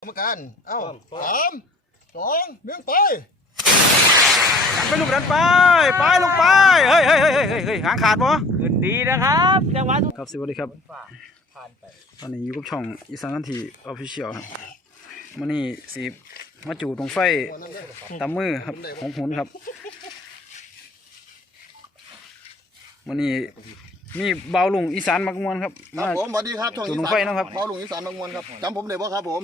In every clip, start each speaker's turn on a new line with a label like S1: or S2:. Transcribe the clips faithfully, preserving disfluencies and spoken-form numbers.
S1: รมการเอ้าสามสองหนึ่งไป
S2: ไปลูกดันไปไปลูกไปเฮ้ยเฮ้ยเฮ้ยเฮ้ยเฮ้ยหางขาดบ่
S3: ขึ้นดีนะครับจังหวะ
S2: ครับสวัสดีครับตอนนี้อยู่กับช่องอีสานทันทีออฟฟิเชียลครับมื่อนี้สีมาจู่ตรงไฟตามมือครับของหุนครับมื่อนี้มีเบาลุงอีสานมักมวนครับ
S1: มาผมสวัสดีครับช่องอีสานนะครับเบาลุงอีสานมักมวนครับจำผมได้บ่ครับผม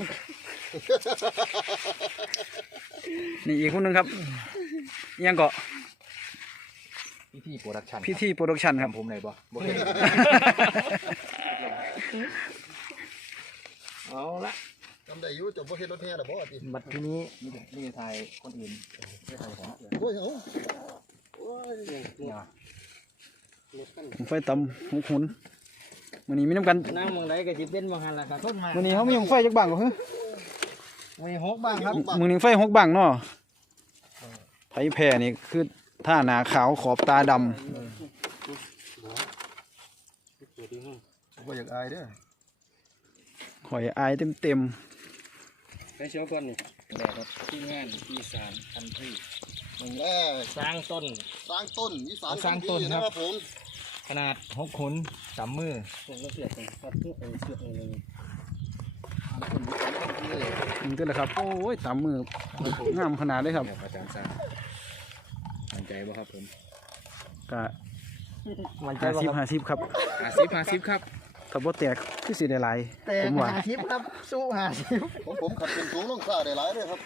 S2: นี่อีกคนหนึ่งครับยังเกาะ
S3: พี่ที่โปรดักชั่น
S2: พี่ที่โปรดักชั่นครับ
S3: ผมไหนบ่บ่เคยเอาละ
S1: จำได้อยู่จบบ่เฮ็ดรถแห่หรอบ่ติ
S3: บัดทีนี้นี่นี่ทายคนอื่นไม่ทายของ
S1: โอ้ยเอาโอ้ย
S2: นี่ไฟตำหุนหุนวันนี้มีน้ำกัน
S3: น้ำเมืองใดก็จิเป็นบางหันละครับต้นมา
S2: วันนี้เขามีไฟจักบังเหรอฮะ
S3: มีหกบ้างครับ
S2: มือหนึ่งไฟหกบังเนาะไผ่แพร่นี่คือท่าหนาขาวขอบตาดำ
S1: บ่อยากอายเด้อ
S2: หอยอายเต็มเต็ม
S3: ไปเชียวก่อนนี่แบบครับที่งานอีสานคันทรี
S1: มึงแร่
S3: สร้างต้น
S1: สร้างต้นอีสาน
S3: สร้างต้น
S1: นะครับผม
S3: ขนาดหกขุนสามมือผมก็เสียบเลยครับเพื่อเอาเสือกเลย
S2: นี่ก็เลยครับโอ้ยตามมืองามขนาดเลยครับ
S3: อาจารย์สร้างมั่นใจบ่ครับผม
S2: กะห้าสิบห้าสิบครับ
S3: ห้าสิบห้าสิบครับ
S2: ถ้าบ่แตกคือสิได้หลาย
S3: ผมว่าห้าสิบครับสู้ห้าสิบ
S1: ผมผมขับเป็นสูงลงซ่าได้หลายเลยครับ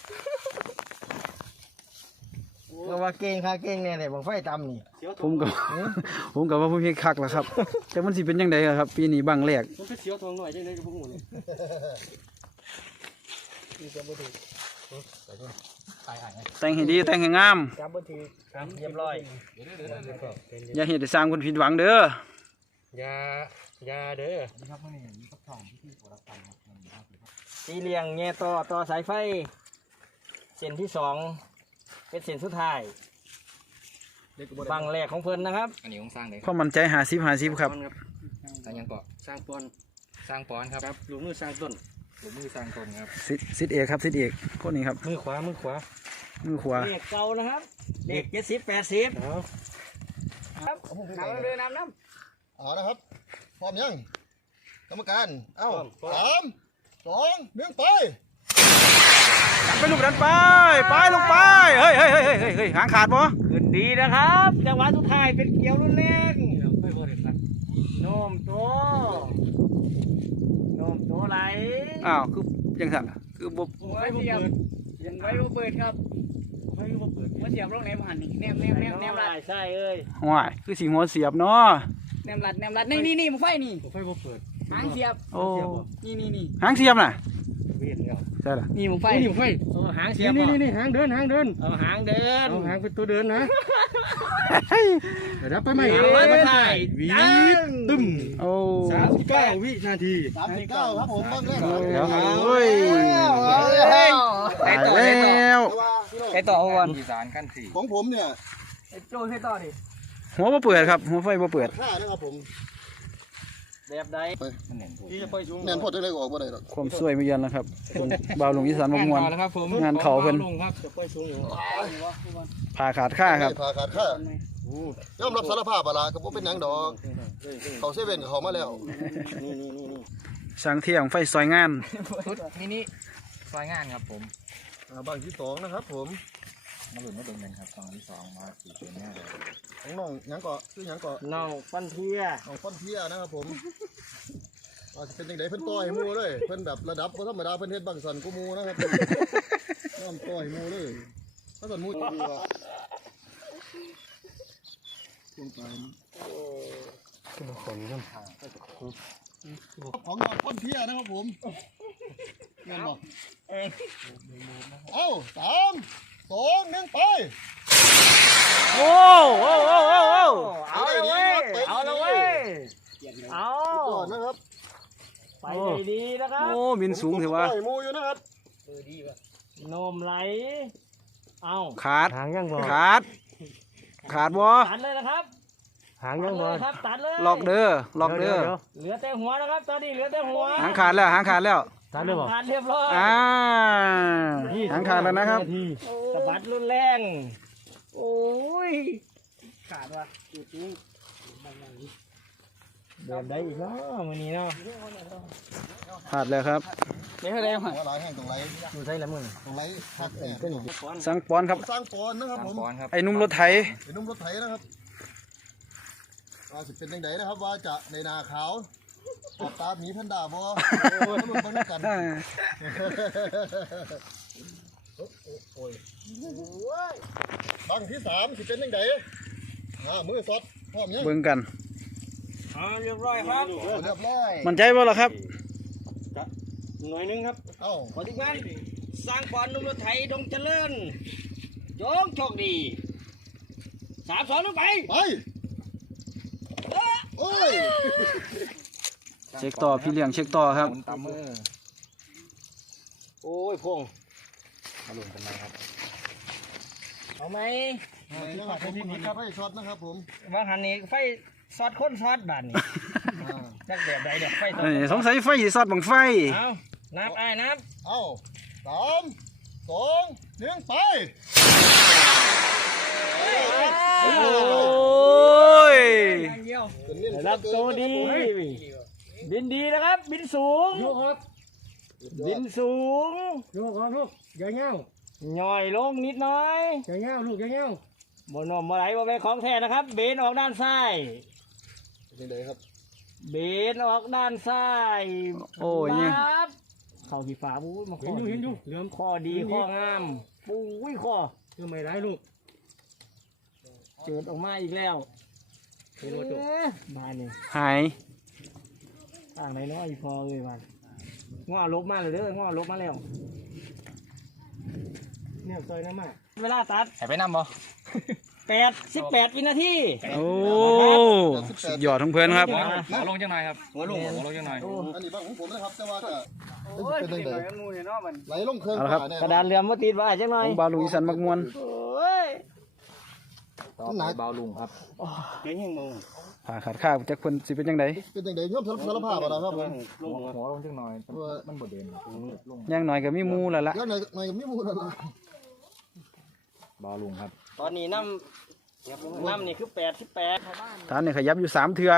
S3: เราว่าเก่งค่ะเก่งเนี่ยเนี่ยบังไฟตำนี่
S2: ผมกับผมกับว่าผมเฮ็ดคักแล้วครับแต่มันสิเป็นยังไงครับปีนี้บังแรก
S3: มันเป็นเสียวทองหน่อยจังได๋กับพวกหมูนี่นี่จะบ่ถูก
S2: แต่งให้ดีแต่งให้งาม
S3: จับบ่ถูกครับเรียบร้อย
S2: อย่าเฮ็ดให้สร้างคนผิดหวังเด้อ
S3: อย่าอย่าเด้อนี่ครับมื้อนี้มีกับช่องที่โปรดักชั่นครับตีเลียงแง่ต่อต่อสายไฟเส้นที่สองเป็นเส้นสุดท้ายบังแรกของเพิ่นนะครับอันนี้ของสร้างเลย
S2: ความมั่นใจห้าสิบห้าสิบครับ
S3: สร้างยังเกาะสร้างปอนสร้างปอนครับลูกมือสร้างต้นลูกมือสร้างต้นครับ
S2: ซิดเอกครับซิดเอกคนนี้ครับ
S3: มือขวามือขวา
S2: มือขวา
S3: เด็กเก่านะครับเด็กเจ็ดสิบแปดสิบครับน้ำเลยน้ำน้
S1: ำเอานะครับพร้อมยังกรรมการเอ้าสามสองหนึ่งไป
S2: ไปลูกดันไปไปลูกไปเฮ้ยเฮ้ยเฮ้ยเฮ้ยเฮ้ยหางขาดบ่
S3: ขึ้นดีนะครับจังหวะสุดท้ายเป็นเกี่ยวรุ่นเล็กโน้มโตโน้มโตไหล
S2: อ้าวคือยังสั่งคือบบ
S3: ไว้เสียบยังไว้บ่เปิดครับไว้บ่เปิดมาเสียบลงไหนมาหันนี่แนมแนมแนมแนมรัดใช่เอ้ย
S2: ว้ายคือสีหัวเสียบเนาะ
S3: แนมรัดแนมรัดนี่นี่นี่มาไฟนี่ไฟบ่เปิดหางเสียบ
S2: โอ้
S3: นี่นี่นี่
S2: หางเสียบน่ะใช่
S3: ล่ะนี่มึงไฟนี่มึงไฟหางเสียบ
S2: นี่นี่นี่หางเดินหางเดิน
S3: เอาหางเดิน
S2: เอาหางเป็นตัวเดินนะเดี๋ยวไปใหม่
S3: ร้อยมาถ่าย
S2: วิ่งตึ้มโอ้
S1: สามสิบเก้าวินาทีสามสิบเก้าครับผมบ้างเลย
S2: เดี๋ยวเฮ้ย
S3: ไปต่อไปต่อไปต่อก่อน
S1: ของผมเนี่ย
S3: โจ้ให้ต่อดิ
S2: หัวบ่เปิดครับหัวไฟบ่เปิด
S1: ค่านะครับผม
S3: แบบใด
S1: แน่นพอจะเลยออกมาได้หรอก
S2: ความสวยไม่ยันนะครับบ่าวหลวงอีสานมามวนงานเขาเพิ่นผ่าขาดค่าครับ
S1: ผ่าขาดค่ายอมรับสารภาพอะไรก็บ่เป็นหยังดอกเขาเซเว่นเขามาแล้ว
S2: ช่างเที่ยงไฟซอยงาน
S3: นี่นี่ซอยงานครับผม
S1: บางที่สองนะครับผม
S3: มาหลุดมาเบิ่งกันครับตอนที่สองมาสี่เป็นแน่เลย
S1: ของน้องยังเกาะชื่อยังเกาะ
S3: น้องฟันเทีย
S1: น้องฟันเทียนะครับผมอาจจะเป็นยังไงเพิ่นต่อยมูเลยเพิ่นแบบระดับธรรมดาเพิ่นเฮ็ดบางสันกูมูนะครับน้ำต่อยมูเลยถ้าสันมูดีกว่าช่วงปลายของน้องฟันเทียนะครับผมเงินบอกเอ้าสามสองหนึ่งไป
S2: โอ้โอ้โอ้โอ้โอ้
S3: เอาเลยเว้ยเอาเลยเว้ยเอา
S1: ก่อนนะครับ
S3: ไปดีนะครับ
S2: โอ้บินสูงถือว่า
S1: มูอยู่นะครับ
S3: โนมไหลเอา
S2: ขาด
S3: หางยังบ่
S2: ขาดขาดบ่
S3: ตัดเลยนะครับหางยังบ่ครับตัดเลย
S2: ล็อกเด้อล็อกเด้อ
S3: เหลือแต่หัวนะครับตอนนี้เหลือแต่หัว
S2: หางขาดแล้วหางขาดแล้ว
S3: ตานเรียบร้อยเรียบร้อย
S2: อ่าหางขาดแล้วนะครับ
S3: สะบัดรุนแรงโอ้ยขาดว่ะจุดนี้เดินได้อีกเนาะวันนี้เนาะ
S2: ขาดแล้วครับ
S3: เดี๋ยวอะไร
S1: หัวหลายแห้งตรงไหล
S3: ดูใช่ละมึง
S1: ตรงไหลพักเนี่ย
S2: สังปอนครับ
S1: สร้างปอนนะครับผม
S2: ไอ้หนุ่มรถไถ
S1: เป็นนุ่มรถไถนะครับว่าจะเป็นยังไงนะครับว่าจะในนาขาวตอบตาหมีแพนด้าบ่โอ้ยมันต้องกัน บังที่สามสิเป็นยังไงอ่ามือสดพร้อมยัง
S2: เบิ่งกัน
S3: อ่าเรียบร้อยครับ
S1: เรียบร้อย
S2: มันใจบ่ล่ะครับ
S3: หน่วยหนึงครับ
S1: เอ้า
S3: ขอทีมงานสร้างปอนนุ่มรถไถดงเจริญโยงโชคดีสามสองลงไป
S1: ไปโอ้ย
S2: เช็คต่อพี่เลี้ยงเช็คต่อครับ
S3: ตามมือโอ้ยพงมาลงกันมาครับเอาไหม
S1: นะครับผมหันไฟช็อตนะครับผม
S3: วางหันนี่ไฟซอดค้นซอดบานนี่
S1: อ่า
S3: จักแบบใดเด็กไฟซอด
S2: เอ้ยสงสัยไฟสิสอดบังไฟ
S3: เอานับไอ้ายนับ
S1: เอ้าสามสองหนึ่งไป
S2: โอ้ย
S3: รับโตดีบินดีนะครับ บินสูงบินสูง
S4: ลูกครับลูกอย่าเงี้ยว
S3: หน่อยลงนิดหน่อย
S4: อย่าเงี้ยวลูกอย่าเงี้ยว
S3: บนนมอะไรบนเป็นของแท้นะครับ เบนออกด้านซ้าย
S1: เป็นยังไงครับ
S3: เบนออกด้านซ้าย
S2: โอ้ยเนี่ย
S3: ปั๊บเข่าที่ฝาบู๊มา
S4: เห็นดูเห็นดูเหลือม
S3: ข้อดีข้องามปุ้ยข้อ
S4: คือไม่ร้ายลูก
S3: เจิดออกมาอีกแล้ว
S4: เห็นว่าจบ
S3: เอ๊ะบ้านนี่
S2: หาย
S3: ต่างไหนน้อยพอเลยบ้านง้อลบมาเลยเด้อง้อลบมาแล้ว
S4: เนี่ยซอยน้ำมา
S3: เวลาตัด
S5: ให้ไปนำบ่
S3: แปดสิบแปดวินาที
S2: โอ้สุดยอดทั้งเพื่อนครับ
S5: หัวลงจังหน่อยครับหัวลงหัวลงจังหน่อย
S1: อันนี้บ้างของผมนะครับแต่ว่าก็
S3: โอ้ย
S1: เป็นยังไง
S3: มูเนี่ยเนาะมัน
S1: ไหลลงเครื่อง
S2: เอาละครับ
S1: เนี่ย
S3: กระดานเรือมมาติดไว้จังหน่อ
S2: ข
S3: ย
S2: องบาลูอีสันมักมวน
S3: โอ้ย
S5: ต่อไปเบาลุงครับ
S3: เก่งยังมู
S2: ผ่าขาดข้าวจากเพิ่นสิเป็นจังได
S1: เป็นยังไงย่อมสารภาพอะนะครับผม
S5: หัวหัวลงจังหน่อยมันบ่เด่นลง
S2: อย่างน้อยก็มีหมู่แล้วล่ะ
S1: แล้วในในไม่มูลอะไร
S5: เบาลุงครับ
S3: ตอนนี้น้ำน้ำนี่คือแปดสิบแปด
S2: ฐานนี่ขยับอยู่สามเทื่อย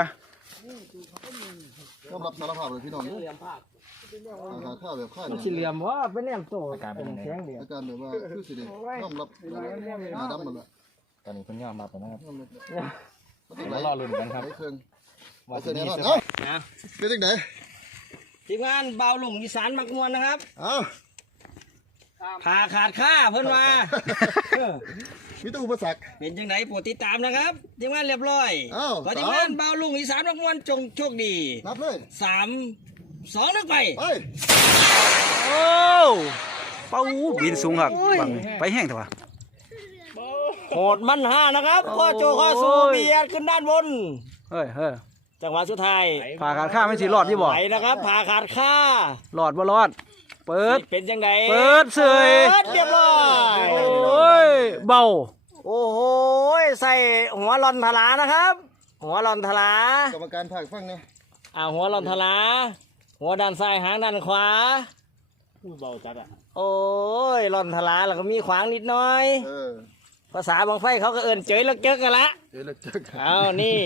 S1: อมรับสารภาพเลยพี่น้อง
S3: เหลี่ยมภาค
S1: อาหารข้าวแบบข้าว
S3: มัน
S1: เนี่ย
S3: สี่เหลี่ยมว่าเป็นเหลี่ยมโตเป็นแข็งเหลี่ยม
S1: อาการแบบว่าคือสิเดย่อมรับหน้าดำหมดละ
S5: ตอนนี้เพิ่นยอมรับแล้วนะครับ
S1: ย่อมรับ
S5: เดี๋ยวรอลุ้นกันครับ
S1: ไหลเครื่อง
S5: ว่า
S1: เส
S5: จะ
S1: น่
S5: มี
S1: ห์
S5: เซอร์
S1: เนาะ
S5: ไพรส์
S3: นะ
S1: เป็นยังไง
S3: ทีมงานเบาหลงอีสานมักมวนนะครับ
S1: เอ้า
S3: ผ่าขาดค่าเพิ่นว่าเออ
S1: มีแตัวอุปสรรค
S3: เป็นจังไหนโปรดติดตามนะครับทีมงานเรียบร้อย
S1: อ้าว
S3: ขอทีมงานเบาหลงอีสานมักมวนจงโชคดี
S1: นับเลย
S3: สามสองนึกไป
S1: ไป
S2: โอ้เป้าบินสูงครับบังไปแห้งเถอะวะ
S3: โหดมันห้านะครับข้อโจข้อสูเบียดขึ้นด้านบน
S2: เฮ้ยเฮ้ย
S3: จังหวะสุดท้าย
S2: ผ่าขาดข้าวไม่สิรอดที่บ่
S3: ไหลนะครับผ่าขาดค่าร
S2: อดบ่รอด เปิด
S3: เป็นจังได
S2: เปิดเสย
S3: เปิดเรียบร้อย
S2: โอ้ยเบา
S3: โอ้โหใส่หัวหลอนทลานะครับ หัวหลอนทลาก
S1: รรมการภาคฟังเนี่ย
S3: อ่าหัวหลอนทลา หัวด้านซ้ายหางด้านขวา
S4: พูดเบาจัดอ่ะ
S3: โอ้ยหลอนทลาแล้วก็มีขวางนิดหน่อย
S1: เออ
S3: ภาษาบางไฟเขาก็เอินเจยแล้วเจอกันละ
S1: เดี๋ยวเราเจอกัน
S3: อ้าวนี่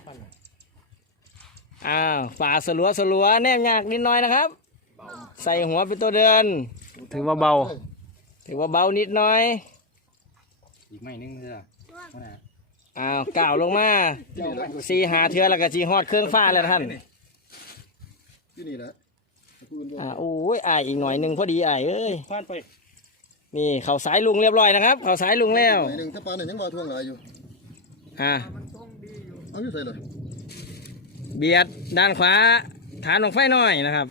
S3: อ้าวฝ่าสลัวสลัวแนมยากนิดหน่อยนะครับ ใส่หัวเป็นตัวเดิน
S2: ถือว่าเบา
S3: ถือว่าเบานิดหน่อย
S5: อีกไม่นึงเด้อว่าน่ะ
S3: อ้าวก่าวลงมาสีหาเทือแล้วก็จีฮอดเครื่องฟ้าแล้วท่าน
S1: ที่นี่แหละพูดด้วย
S3: อ่าโอ้ยอายอีกหน่อยหนึ่งพอดีอายเอ้ย
S4: ผ่านไป
S3: นี่เขาสายลุงเรียบร้อยนะครับ เขาสายลุงแล้ว
S1: หน่อยหนึ่งถ้าปลาเนี่ยยังว่าทวงหลายอยู่
S3: อ่า
S1: เอาอยู่ใส่เลย
S3: เบียดด้านขวาฐานของไฟหน่อยนะครับ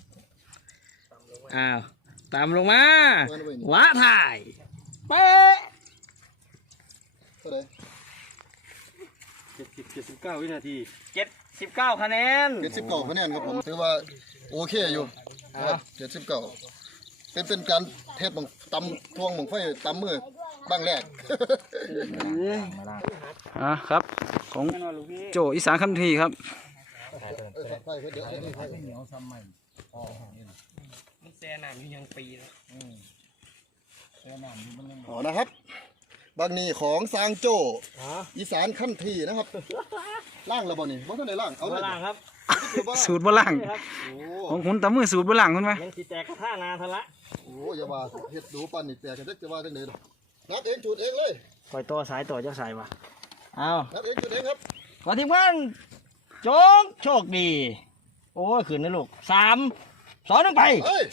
S3: อ้าวตามลงมาหวะถ่ายเป๊ะ
S1: เท่าไหร่
S4: เจ็ดสิบเจ็ดสิบเก้าวินาที
S3: เจ็ดสิบเก้าคะแนน
S1: เจ็ดสิบเก้าคะแนนครับผมถือว่าโอเคอยู่ครับเจ็ดสิบเก้าเป็นเป็นการเทสบังตำทวงบังไฟตำมือบ้างแรก
S5: มาล่าง
S2: อ่ะครับ ของโจอีสานคำทีครับ
S1: ไฟเดี๋ยว
S5: เหนียวซ้ำใหม่
S3: แต่น้ำอยู่ยังปีนะ
S5: แต่น้ำนี่มันยัง
S1: อ๋อนะครับบางนี่ของซางโจ
S3: อ๋อ
S1: อีสานขั้นทีนะครับล่างแล้วบ่นี่บ่ทันได้ล่างเอา
S3: เอา
S1: เลย
S3: ล่างครับ
S2: สูตรบ่ล่าง
S3: นี่ครับ
S1: โอ้
S2: ของคุณตามือสูตรบ่ล่างคุณไหม
S3: ยังสิแตกกระทะนาทะละ
S1: โหอย่าว่าเฮ็ดดูปันนี่แต่กันจักจะว่าจังได๋ดอกนัดเองจุดเองเลย
S3: คอยต่อสายต่อเจ้าสายวะเอา
S1: นัดเองจุดเองครับ
S3: ขอทีมงานโจกโชคดี โอ้ยขืนนะลูกสามสองหนึ่งไป
S1: เฮ้ย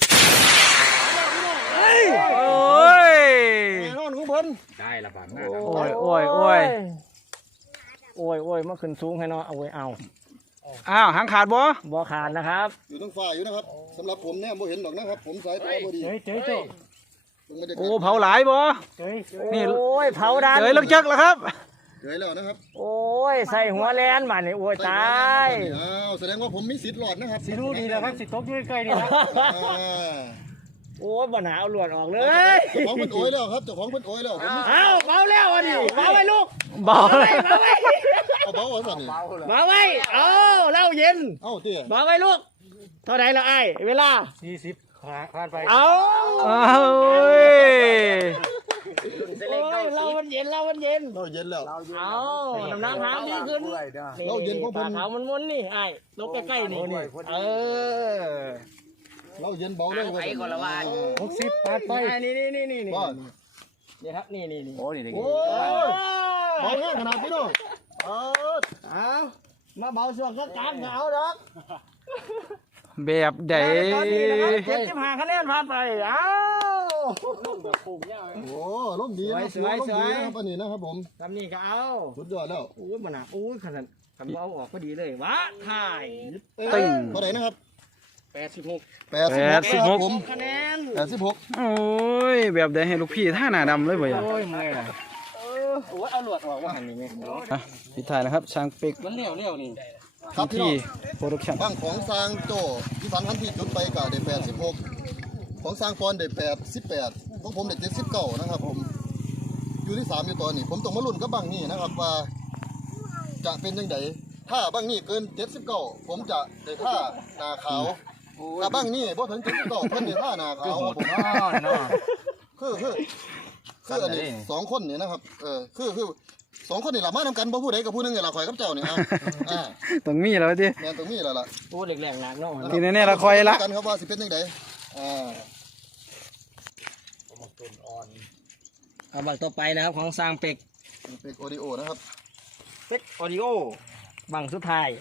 S2: โอ้ย
S1: แน่นอนของเพิ่น
S5: ได้ละบางหน้า
S2: โอ้ยโอ้ยโอ้ย
S3: โอ้ยโอ้ยมาขึ้นสูงให้เนาะเอาไว้เอา
S2: อ้าวหางขาดบ่
S3: บ่ขาดนะครับ
S1: อยู่ทางฝ่ายอยู่นะครับสำหรับผมเนี่ยบ่เห็นดอกนะครับ ผมสายตาบ่ดี
S3: เฮ้ยเจ๊เจ๊
S1: ผมไม่ได้
S2: โอ้เผาหลายบ่
S3: เฮ้ย
S2: นี่
S3: โอ้ยเผาดัน
S2: เจยลักจักแล้วครับ
S1: เจอแล้วนะครับ
S3: โอ้ยใส่หัวแลนมาเนี่ยโอ้ยตาย
S1: อ้าวแสดงว่าผมมีสิทธิ์รอดนะครับ
S3: สิรู้ดีแล้วครับสิตกด้วยใกล้นี่ครับ
S1: อ่า
S3: โอ้ยบ่หนาเอาหลวดออกเลย
S1: เจ้าของเพิ่นโอยแล้วครับเจ้าของเพิ่นโอยแล้วผมมี
S3: เอาเบาแล้วอ่ะดิเบาไว้ลูก
S2: บ่
S3: เบาไว้เบาไว้
S1: เอาเบาไว้สั่นนี่
S3: เบาไว้เอาเหล้าเย็น
S1: เอ้าเตี้ย
S3: เบาไว้ลูกเท่าไหร่ละไอ้เวลา
S5: สี่สิบผ่านไป
S3: เอา
S2: อ้าวโอ้ย
S3: โอ้ยเหล้ามันเย็นเหล้ามันเย็น
S1: เราเย็นแล้ว
S3: เอาน้ำน้ำหามดีขึ้น
S1: เราเย็นเพราะผม
S3: ปลาขาวมันม้วนนี่ไอ้ลงใกล้ๆนี่เออ
S1: เราเย็นเบาเลย
S3: ไปก่อนละวัน
S5: หกสิบผ่านไป
S3: นี่นี่นี่นี่นี่
S1: ว่า
S3: นี่ครับนี่นี่นี่
S5: โอ้นี่
S1: โอ้ยเบาแห้งขนาดนี้เนาะเออ
S3: เอามาเบาส่วนก็กลางเอาดอก
S2: แบบใด
S3: เจ็ดสิบห้าคะแนนผ่านไปเอา
S1: โอ้ร่มดีนะครับ
S3: สวยๆ
S1: ร่มดีนะครับอันนี้นะครับผม
S3: ทำนี่ก็เอา
S1: สุดยอดแล้ว
S3: โอ้ยมันอ่ะโอ้ยขนาดขันเอาออกก็ดีเลยวะถ่าย
S2: ตึ้ง
S1: เท่าไหร่นะครับ
S3: แปดสิบหก
S1: แปดสิบหกครับผม
S3: คะแนน
S1: แปดสิบหก
S2: โอ้ยแบบใดให้ลูกพี่ท่าหน้าดำเลยบ่อย
S3: โอ้ยเมื่อยละโอ้ยเอาหลวดออกว่าหันนี่ไหม
S2: อ่ะปิดท้ายนะครับช้างเป็ก
S3: มันเลี้ยวเลี้ยวนี่
S1: ครับพี่น้
S2: ที่
S1: อง
S2: โปรดักชั่น
S1: บ้างของสร้างโจที่สันทันที่จุดไปกับได้แปดสิบหกของสร้างปอนได้แปดสิบแปดของผมได้เจ็ดสิบเก้านะครับผมอยู่ที่สามอยู่ตอนนี้ผมต้องมาลุ้นกับบ้างนี่นะครับว่าจะเป็นยังไงถ้าบ้างนี่เกินเจ็ดสิบเก้าผมจะได้ท่าหนาขาวถ้าบ้างนี่พอถึงเจ็ดสิบเก้าเพิ่นได้ท่าหนาขาวครับผมคือคือคืออันนี้สองคนนี่นะครับเออคือคือสองคนนี่หลับมาทำกันบ่ผู้ใดกับผู้หนึงนี่ละคอยกับเจ้านี่อ่ะอ่า
S2: ต้องมีแล้วที่
S1: แม่นตรงนี้แล้วล่ะ
S3: โอ้ยแหลกๆหนักเนาะ
S2: ทีนี้เนี่ยเราคอยละ
S1: กันครับว่าสิเป็นยังไงอ่า
S3: เอาบังต่อไปนะครับของสร้างเป็ก
S1: เป็นโอดิโอนะครับ
S3: เป็กออดิโอบังสุดท้าย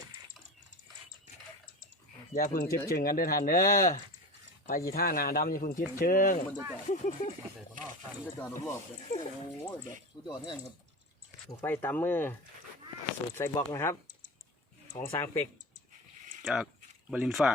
S3: อย่าเพึ่งชิดเชิงกันเด้อท่านเด้อไปจีท่าหนาดำอย่าเพึ่งชิดเชิง
S1: บรรยากาศบรรยากาศรอบๆเลยโอ้ยแบบสุดยอดแห้งครับ
S3: ไฟตามมือสูตรใส่บล็อกนะครับ ของสร้างเป็ก
S2: จากบรินฟ้า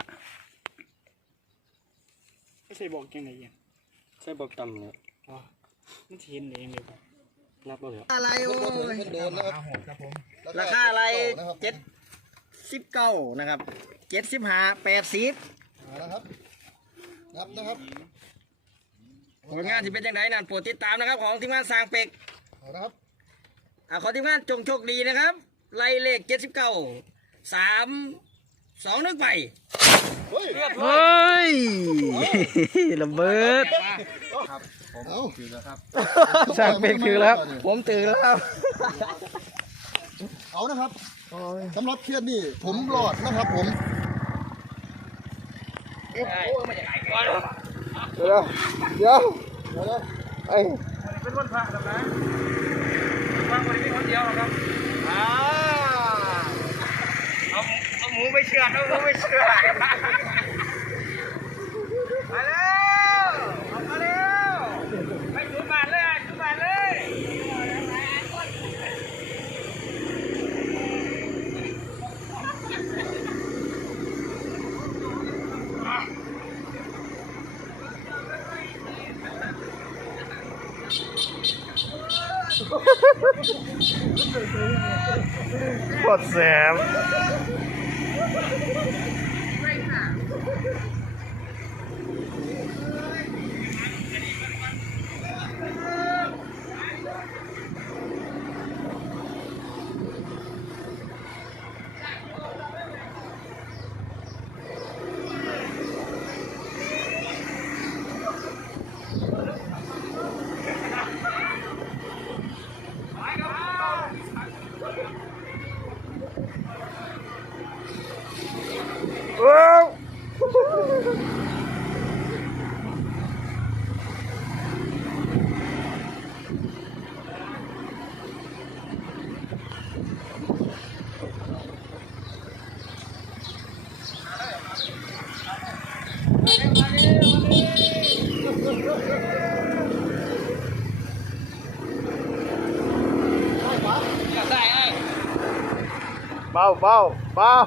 S3: ใส่บล็อกยังไงยัง
S4: ใช่บอกต่ำเนี่ย
S3: มันเห็นเองเลย
S4: นับแล้วเหรอ
S3: อะไรโอ้ย
S1: เพิ่นเดินนะครับ
S3: ราคาอะไร
S1: นะครับ
S3: เจ็ดสิบเก้านะครับเจ็ดสิบห้าแปดสิบ
S1: เอานะครับนับนะครับ
S3: ผลงานที่เป็นยังไงนั่นโปรดติดตามนะครับ ของทีมงานสร้างเป็ก
S1: เอานะครับ
S3: อ่าขอทีมงานจงโชคดีนะครับ ไล่เลขเจ็ดสิบเก้าสามสองนึกไป
S1: เฮ้ย
S2: เฮ้ยระเบิด
S1: เอาคือแล้วครับ
S2: ช้างเป็กคือแล้ว
S3: ผมตื่นแล้วครับ
S1: เอานะครับสำหรับเครียดนี่ผมรอดนะครับผม เดี๋ยวเดี๋ยวเดี๋ยวไอ้
S2: เป็นคนพระครับนะบางคนมีคนเดียวครับ
S3: อ่าเอาเอาหมูไปเชือดเอาหมูไปเชือดมาแล้วเอามาแล้วไปจุดบาทเลยอ่ะจุดบาทเลย
S2: ปวดแสบเบาเบาเบา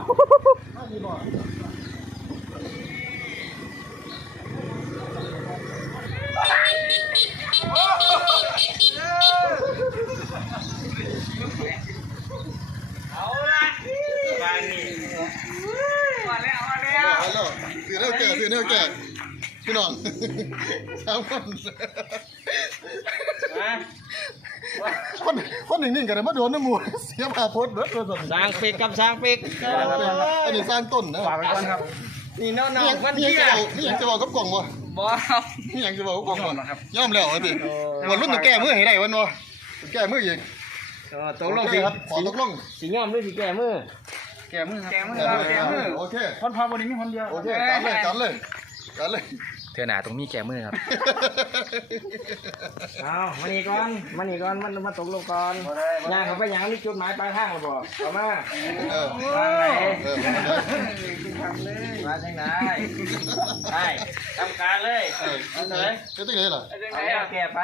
S3: เอาละบางนี่มาแล้วมาแล้ว
S1: เอาแล้วซื้อแนวแก่ซื้อแนวแก่พี่น้องสามคน
S3: มา
S1: คนคนหนึ่งๆกันเลยมาโดนน้ำมูเสียผ้าโพดเบิดเลย
S3: สร้างปิกกับสร้างปิก
S1: อันนี้สร้างต้นนะ
S2: ฝากไว้ก่อนครับ
S3: นี่น้อง
S1: นี่
S3: ๆมัน
S1: นี่
S3: เที่
S1: ยัง
S3: ย
S1: จะเอานี่ยังจะบอกกับกล่องบ่
S3: บอครับ
S1: นี่ยังจะบอกกับกล่อง
S2: ยอ
S1: บ่
S2: มนะครับ
S1: ย่อมแล้วอ่ะสิวันรุ่นต้องแก้มือให้ได้วันวะแก้มืออีก
S3: เออตกลง
S1: โอเค
S3: สิ
S1: ครับขอตกลง
S3: สิย่อมหรือสิแก้มือ
S2: แก้มือครับแก้มือ
S1: แก้
S2: ครับ
S1: มือ
S2: แก้มือ
S1: โอเค
S2: คนพาวันนี้มีคนเดียว
S1: โอเคกันเลยกันเลยกันเลย
S5: เธอหนาตรงมีแก่มือครับ
S3: เอามานี่ก่อนมานี่ก่อนมันมาตกลงก่อนย่างเขาไปย่างนี่จุดหมายปลายทางหรือบ่เอามา
S1: เออ
S3: ทางไหน
S1: เออ
S3: มาทางไหนใช่ทำการเลย
S1: เออ
S3: เอาเลย
S1: จะตั้งไหนล่ะ
S3: เอาย่างแก่ไป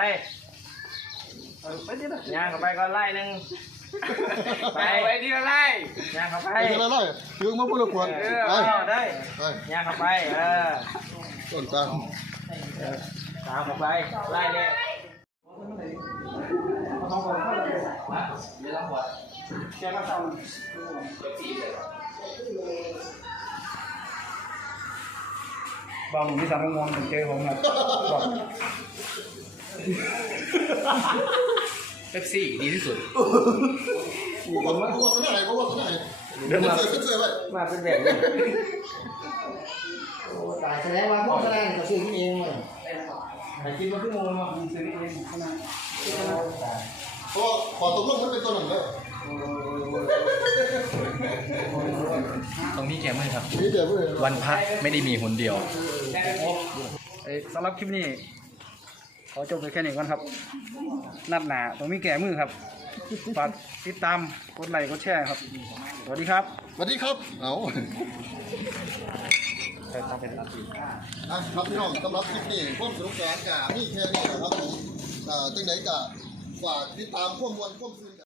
S3: ย่างเข้าไปก่อนไล่หนึ่งไปไปทีละไล่ย่างเข้าไป
S1: ไปทีละร้อยถึงมาพูดละขวด
S3: เอ
S1: ไป
S3: อเอาได้
S1: ไป
S3: ย่างเข้าไปเออ
S1: ต้นตาล
S3: ตามเข้าไปไล่เลย
S2: บางที่สามงงเจอผมครับบอก
S5: เป๊ปซี่ดีที่สุด
S1: กูบอกกูบอกตัวไหนกูบอกตัวไหนเดินมาขึ้นเสือไป
S3: มาเป็นแบบนี้ตายแสดงว่าพวกแสดงกับซื้อเองเลยไอ้คิดว่าขึ้นโมงมาซื้อเองขนาด
S1: เพราะขอตกลงมันเป็นตัวหนึ่งเลย
S5: ตรงมีแก่มือครับ
S1: นี่เดี๋ยวเพื่อน
S5: วันพระไม่ได้มีหนเดียว
S2: เอ้ยสำหรับคลิปนี้ขอจบไปแค่นี้ก่อนครับ นัดหนาตรงมีแก่มือครับฝากติดตามกดไลค์กดแชร์ครับ สวัสดีครับ
S1: สวัสดีครับเอาอ่ะครับพี่น้องสำหรับคลิปนี้พวกสนุกสนานกะนี่แค่นี้นะครับผมอ่าจังไหนกะฝากติดตามพวกมวลพวกซื้อ